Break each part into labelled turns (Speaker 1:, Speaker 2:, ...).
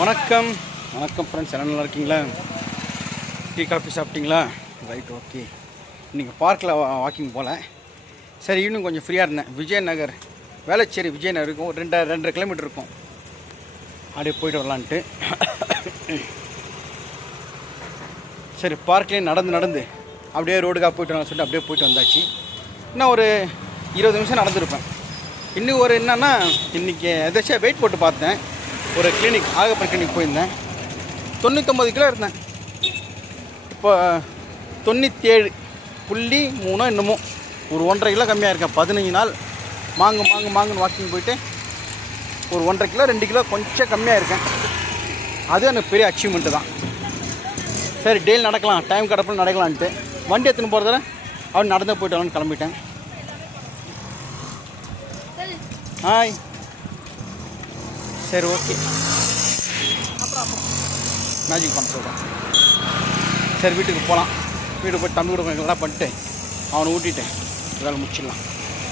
Speaker 1: வணக்கம். வணக்கம் ஃப்ரெண்ட்ஸ் எல்லாம் நல்லா இருக்கீங்களா? டீ காஃபி சாப்பிட்டீங்களா? ரைட் ஓகே இன்றைக்கி பார்க்கில் வாக்கிங் போகல சரி ஈவினிங் கொஞ்சம் ஃப்ரீயாக இருந்தேன். விஜயநகர் வேளச்சேரி விஜயநகர் இருக்கும் ரெண்டு ரெண்டரை கிலோமீட்டர் இருக்கும். அப்படியே போயிட்டு வரலான்ட்டு. சரி பார்க்லேயே நடந்து நடந்து அப்படியே ரோடுக்காக போயிட்டு வரலாம் சொல்லிட்டு அப்படியே போயிட்டு வந்தாச்சு. இன்னும் ஒரு இருபது நிமிஷம் நடந்திருப்பேன். இன்னும் ஒரு என்னன்னா இன்றைக்கி எதாச்சும் வெயிட் போட்டு பார்த்தேன். ஒரு கிளினிக் ஆகப்பன் கிளினிக் போயிருந்தேன். தொண்ணூத்தொம்பது கிலோ இருந்தேன். இப்போ தொண்ணூற்றேழு புள்ளி மூணோ என்னமோ. ஒரு ஒன்றரை கிலோ கம்மியாக இருக்கேன். பதினஞ்சு நாள் மாங்கு மாங்கு மாங்குன்னு வாக்கிங் போயிட்டு ஒரு ஒன்றரை கிலோ ரெண்டு கிலோ கொஞ்சம் கம்மியாக இருக்கேன். அது எனக்கு பெரிய அச்சீவ்மெண்ட்டு தான். சரி டெய்லி நடக்கலாம். டைம் கிடப்பில் நடக்கலான்ட்டு வண்டி எடுத்துன்னு போகிறதால அவன் நடந்து போயிட்டு வரலான்னு கிளம்பிட்டேன். ஹாய் சரி ஓகே மேஜிக் பண்ண சொல்கிறேன் சரி வீட்டுக்கு போகலாம் வீட்டுக்கு போய் தம்பி கூட கொஞ்சம் நல்லா பண்ணிட்டு அவனை ஊட்டிட்டேன். வேலை முடிச்சிடலாம்.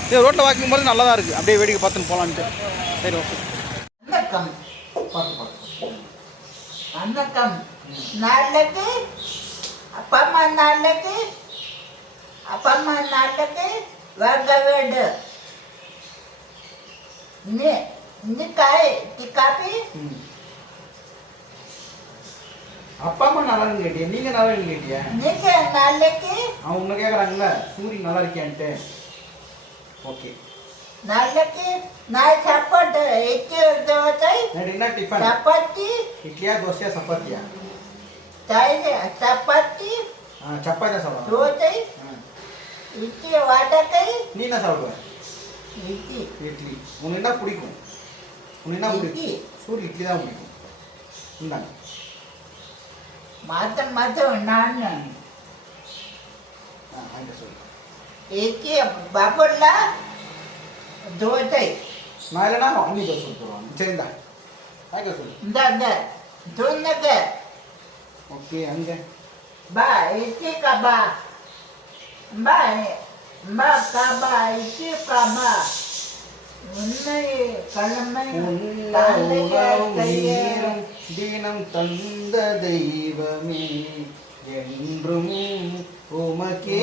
Speaker 1: சரி ரோட்டில் வாக்கிங் போகிறது நல்லா தான் இருக்குது அப்படியே வேடிக்கை பார்த்துன்னு போகலான்ட்டு சரி ஓகே
Speaker 2: வணக்கம் நல்லது. அப்பா அம்மா நல்லது. அப்பா அம்மா நல்லது. வாங்க வேண்டும் நீ நீ காய் நீ காப்பி
Speaker 1: ம் அப்பா அம்மா நல்லா இருக்கு கேட்டியா நீங்கள் நல்லா இருக்கு கேட்டியா
Speaker 2: நீங்க நாளைக்கு
Speaker 1: அவன் உன்னை கேட்குறாங்கல்ல சூரி நல்லா இருக்கியான்ட்டு. ஓகே
Speaker 2: நாளைக்கு நான் சாப்பாடு இட்லி தோசை
Speaker 1: என்ன டிஃபன்
Speaker 2: சப்பாத்தி.
Speaker 1: இட்லியா தோசையா சப்பாத்தியா?
Speaker 2: தயிர் சப்பாத்தி.
Speaker 1: ஆ சப்பாத்தியா சாப்பிடுவேன்.
Speaker 2: தோசை. இட்லி வடக்கை.
Speaker 1: நீ என்ன சாப்பிடுவ?
Speaker 2: இட்லி.
Speaker 1: இட்லி. உனக்கு என்ன பிடிக்கும்? உனக்கு என்ன. பிடிக்கும் சூரிய இட்லி தான் பிடிக்கும் இந்தாங்க.
Speaker 2: மாற்ற மாற்ற நான்
Speaker 1: சொல்லு.
Speaker 2: இட்லி பபுல்லா தோசை.
Speaker 1: நான் இல்லைனா அண்ணி தோசை சொல்லுவாங்க சரி இந்தா. அங்கே சொல்லு.
Speaker 2: இந்த இந்த. துணுக்கு
Speaker 1: ஓகே அங்கே.
Speaker 2: பா இட்லி கபா. பா பா கபா இட்லி கபா. உன்னை
Speaker 1: நீரும் தினம் தந்த தெய்வமே என்றும் உமக்கே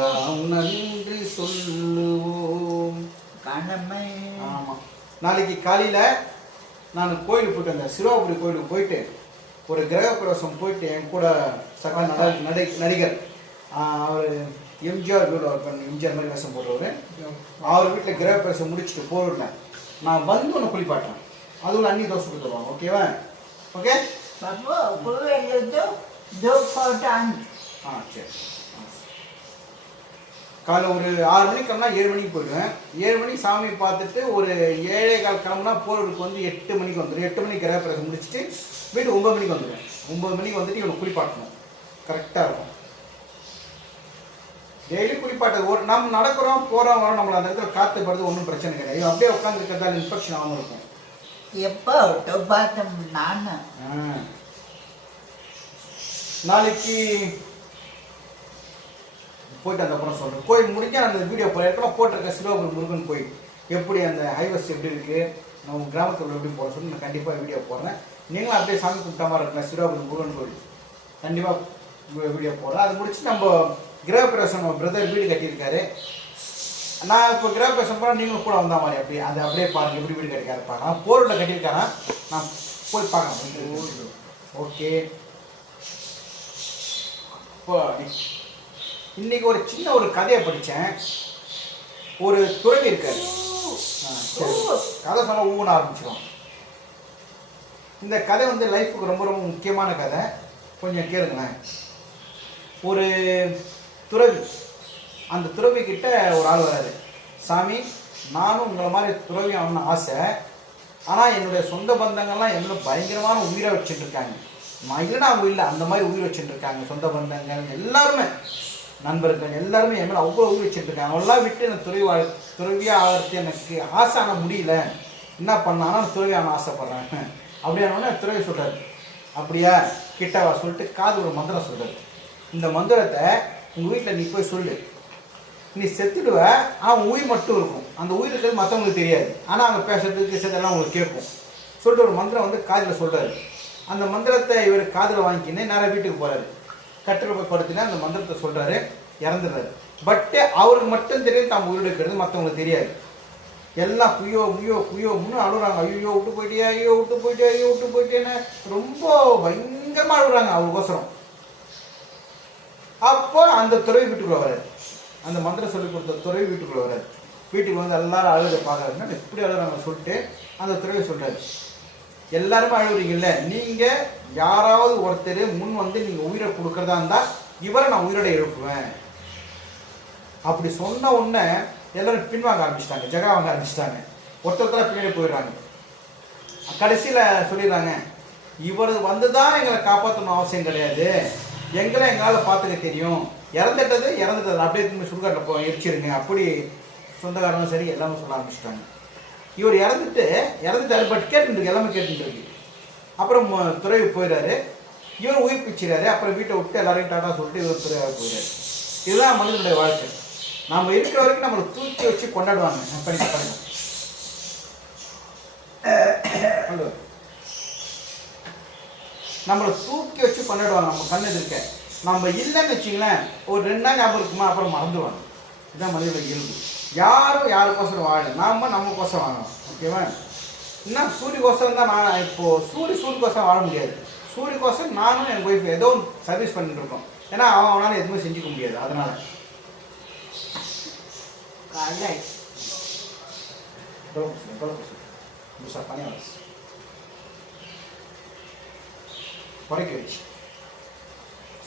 Speaker 1: நாம் நன்றி சொல்லுவோம்.
Speaker 2: கடமை
Speaker 1: ஆமாம் நாளைக்கு காலையில் நான் கோயிலுக்கு போயிட்டு வந்தேன். சிறுவாபுரி கோயிலுக்கு போயிட்டு ஒரு கிரகப்பிரவேசம் போயிட்டு என் கூட சகா நட நடி நடிகர் அவர் எம்ஜிஆர் வீடு ஒர்க் பண்ண எம்ஜிஆர் மாதிரி வேஷம் போடுறவர். அவர் வீட்டில் கிரகப்பிரவேசம் முடிச்சுட்டு போடுறேன் நான் வந்து ஒன்று குளிப்பாட்டேன் அதுவும் அண்ணி தோசை கொடுத்துருவாங்க ஓகேவா? ஓகே? ஆ சரி. காலைல ஒரு ஆறு மணிக்கு கிளம்புனா ஏழு மணிக்கு போயிடுவேன். ஏழு மணிக்கு சாமி பார்த்துட்டு ஒரு ஏழே கால் கிளம்புனா போகிறதுக்கு வந்து எட்டு மணிக்கு வந்துடும் எட்டு மணிக்கு கிரகப்பிரவேசம் முடிச்சுட்டு வீட்டு ஒன்பது மணிக்கு வந்துடுவேன் ஒன்பது மணிக்கு வந்துட்டு இவனை குளிப்பாட்டணும். கரெக்டாக இருக்கும். டெய்லி குளிப்பாட்டு ஒரு நம்ம நடக்கிறோம் போகிறோம் வரோம் நம்மளை அந்த இடத்துல காற்று படுறது ஒன்றும் பிரச்சனை கிடையாது. அப்படியே உட்காந்துருக்கிறதால இன்ஃபெக்ஷன் ஆகாமல் இருக்கும்.
Speaker 2: எப்போ பார்த்தோம் நான்.
Speaker 1: நாளைக்கு போயிட்டு அந்த அப்புறம் சொல்கிறேன் கோயில் முடிஞ்சா அந்த வீடியோ போய் ஏற்கனவே போட்டிருக்கேன். சிறுவாபுரி முருகன் கோயில். எப்படி அந்த ஹைவஸ் எப்படி இருக்குது நம்ம கிராமத்தில் எப்படி போட சொல்லி நான் கண்டிப்பாக வீடியோ போடுறேன். நீங்களும் அப்படியே சாமி கும்பிட்ட மாதிரி இருக்கலாம் சிறுவாபுரி முருகன் கோயில். கண்டிப்பாக வீடியோ போடுறேன். அது முடிச்சு நம்ம கிரகப்பிரவேசம் பிரதர் வீடு கட்டியிருக்காரு. நான் இப்போ கிரகப்பிரவேசம் போனால் நீங்களும் கூட வந்தா மாதிரி அப்படி அது அப்படியே பாருங்க எப்படி வீடு கட்டிக்காரு பார்க்கலாம் போர்டில் கட்டியிருக்காரா நான் போய் பார்க்கலாம் ஓகே. இன்னைக்கு ஒரு சின்ன ஒரு கதையை படித்தேன். ஒரு துறவி இருக்காரு. கதை சொல்ல ஊன ஆரம்பிச்சிடும் இந்த கதை வந்து லைஃபுக்கு ரொம்ப ரொம்ப முக்கியமான கதை. கொஞ்சம் கேளுங்களேன். ஒரு துறவி. அந்த துறவி கிட்ட ஒரு ஆள் வராரு. சாமி நானும் உங்களை மாதிரி துறவி ஆகணும்னு ஆசை. ஆனால் என்னுடைய சொந்த பந்தங்கள்லாம் என்னோட பயங்கரமான உயிரை வச்சுட்டு இருக்காங்க. நான் இல்லைன்னா அவங்க இல்லை. அந்த மாதிரி உயிர் வச்சுட்டு இருக்காங்க. சொந்த பந்தங்கள் எல்லாருமே. நண்பர்கள் எல்லாருமே என் மேலே அவ்வளோ உயிர் வச்சுட்டு இருக்காங்க. அவங்களாம் விட்டு எனக்கு துறவி வாழ் துறவியாக ஆகிறது எனக்கு ஆசை ஆனால் முடியல. என்ன பண்ணானா நான் துறவி ஆன ஆசைப்பட்றேன். அப்படியானோடனே துறவி சொல்கிறார் அப்படியா? கிட்டவா சொல்லிட்டு காது ஒரு மந்திரம் சொல்கிறது இந்த மந்திரத்தை உங்கள் வீட்டில் நீ போய் சொல்லு. நீ செத்துடுவ அவன் உயிர் மட்டும் இருக்கும். அந்த உயிர் இருக்கிறது மற்றவங்களுக்கு தெரியாது. ஆனால் அவங்க பேசுறதுக்கு பேசுறதெல்லாம் உங்களுக்கு கேட்கும். சொல்லிட்டு ஒரு மந்திரம் வந்து காதில் சொல்கிறாரு அந்த மந்திரத்தை இவர் காதில் வாங்கிக்கின்னு நேராக வீட்டுக்கு போகிறாரு கட்டில் போய் படுத்தினா அந்த மந்திரத்தை சொல்கிறாரு இறந்துடுறாரு. பட்டு அவருக்கு மட்டும் தெரியும் தான் உயிரோடு இருக்கிறது மற்றவங்களுக்கு தெரியாது. எல்லாம் குயோ குயோ குயோ முன்னு அழுகுறாங்க ஐயோ விட்டு போயிட்டியா ஐயோ விட்டு போயிட்டியா ஐயோ விட்டு போயிட்டேன்னு ரொம்ப பயங்கரமாக அழுகுறாங்க அவருக்கோசரம். அப்போ அந்த துறை வீட்டுக்குள்ள வராரு. அந்த மந்திரம் சொல்லி கொடுத்த துறை வீட்டுக்குள்ள வராரு. வீட்டுக்கு வந்து எல்லாரும் அழுத பார்க்குறாருன்னா இப்படி அழுகிறாங்க சொல்லிட்டு அந்த துறையை சொல்றாரு. எல்லாருமே அழுகுறீங்கல்ல நீங்க யாராவது ஒருத்தர் முன் வந்து நீங்க உயிரை கொடுக்கறதா இருந்தா இவரை நான் உயிரோட எழுப்புவேன். அப்படி சொன்ன உடனே எல்லாரும் பின்வாங்க ஆரம்பிச்சிட்டாங்க. ஜெகா வாங்க ஆரம்பிச்சிட்டாங்க. ஒருத்தர் பின்னாடி போயிடுறாங்க. கடைசியில் சொல்லிடுறாங்க இவர் வந்து தான் எங்களை காப்பாற்றணும் அவசியம் கிடையாது. எங்களை எங்களால் பார்த்துக்க தெரியும் இறந்துட்டது இறந்துட்டது அப்படியே திரும்பி சுடுகாட்டில் போ எரிச்சிருங்க அப்படி சொந்தக்காரங்களும் சரி எல்லாமே சொல்ல ஆரம்பிச்சிட்டாங்க இவர் இறந்துட்டு இறந்துட்டாரு பட் கேட்டுருக்கு எல்லாமே கேட்டுருக்கு அப்புறம் துறவி போயிடாரு இவர் உயிர் பிச்சுறாரு அப்புறம் வீட்டை விட்டு எல்லாரையும் டாட்டா சொல்லிட்டு இவர் துறையாக போயிடாரு இதுதான் மனிதனுடைய வாழ்க்கை நம்ம இருக்கிற வரைக்கும் நம்மளை தூக்கி வச்சு கொண்டாடுவாங்க படிக்க படிக்க நம்மளை தூக்கி நம்ம கண்ணு இருக்க நம்ம இல்லைன்னு வச்சிங்களேன் ஒரு ரெண்டு நாள் ஞாபகம் இருக்குமா அப்புறம் மறந்துடுவாங்க. இதுதான் மனிதனுடைய இயல்பு. யாரும் யாருக்கோசரம் வாழ நாம நம்மக்கோசரம் வாழணும். ஓகேவா? இன்னும் சூரியக்கோசரம் தான் நான் இப்போ சூரிய சூரியக்கோசரம் வாழ முடியாது. சூரியக்கோசரம் நானும் என் ஒய்ஃப் ஏதோ ஒரு சர்வீஸ் பண்ணிட்டு இருக்கோம். ஏன்னா அவன் அவனால் எதுவுமே செஞ்சுக்க முடியாது. அதனால. குறைக்க வச்சு.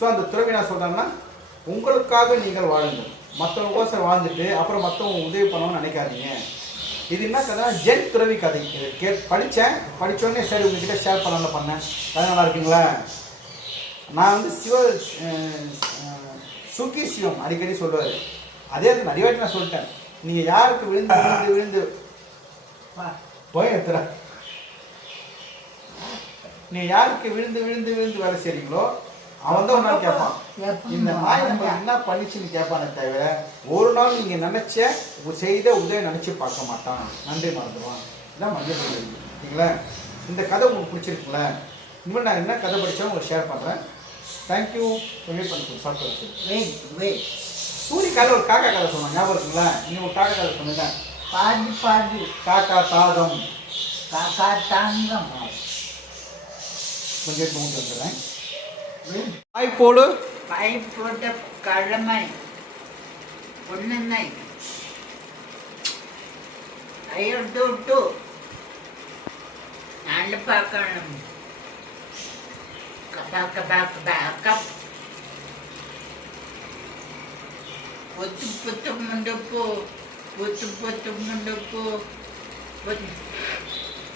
Speaker 1: ஸோ அந்த துறவி என்ன சொல்கிறாங்கன்னா உங்களுக்காக நீங்கள் வாழுங்கள். மற்றவங்களுக்கோசரம் வாழ்ந்துட்டு அப்புறம் மற்றவங்க உதவி பண்ணணும்னு நினைக்காதீங்க. இது என்ன கதை ஜென் துறவி கதை. இது கே படித்தேன் படித்தோடனே சரி உங்ககிட்ட ஷேர் பண்ணல பண்ணேன். கதை நல்லா இருக்குங்களா நான் வந்து சிவ சுக்கி சுகி சிவம் அடிக்கடி சொல்லுவார். அதே அது நிறைய வாட்டி நான் சொல்லிட்டேன். நீங்கள் யாருக்கு விழுந்து விழுந்து விழுந்து போய் எத்துற நீங்கள் யாருக்கு விழுந்து விழுந்து விழுந்து வேலை செய்கிறீங்களோ அவன் தான் ஒரு நாள் கேட்பான் இந்த நாய் நம்ம என்ன பண்ணிச்சுன்னு கேட்பானே தவிர ஒரு நாள் நீங்க நினைச்ச செய்த உதவி நினைச்சு பார்க்க மாட்டான். நன்றி மறந்துடுவான். இதான் மஞ்சள் சரிங்களா? இந்த கதை உங்களுக்கு பிடிச்சிருக்குங்களா இனிமேல் நான் என்ன கதை படித்தா உங்களுக்கு ஷேர் பண்ணுறேன் தேங்க்யூ வெயிட் பண்ணி சாப்பிட்டு
Speaker 2: வெயிட் வெயிட்
Speaker 1: சூரிய கதை ஒரு காக்கா கதை சொன்னான். ஞாபகம் இருக்குங்களா? நீங்கள் ஒரு காக்கா கதை சொன்னீங்க
Speaker 2: பாதி பாதி.
Speaker 1: காக்கா தாகம்.
Speaker 2: காக்கா தாங்கம்.
Speaker 1: கொஞ்சம் எடுத்து வந்துடுறேன்.
Speaker 2: வெயிட்
Speaker 1: வாய் போடு
Speaker 2: பைப் போட்ட கிழமை பொண்ணுனை ஐயோ டூ நல்ல பார்க்கணும் கபா கபா கபா கப் பொத்து பொத்து முண்டப்பு பொத்து பொத்து முண்டப்பு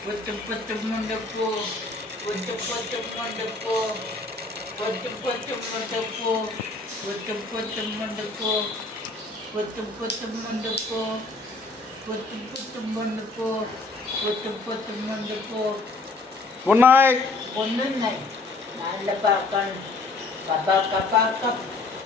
Speaker 2: பொத்து பொத்து பொத்து முண்டப்பு பொத்து பொத்து முண்டப்பு பொத்து பொத்து முண்டப்பு பொத்து பொத்து முண்டப்பு பொத்து பொத்து முண்டப்பு பொத்து பொத்து முண்டப்பு பொத்து பொத்து முண்டப்பு
Speaker 1: குட் நைட்
Speaker 2: ஒன்றும் நல்ல பார்க்கணும் கபா கபா கப்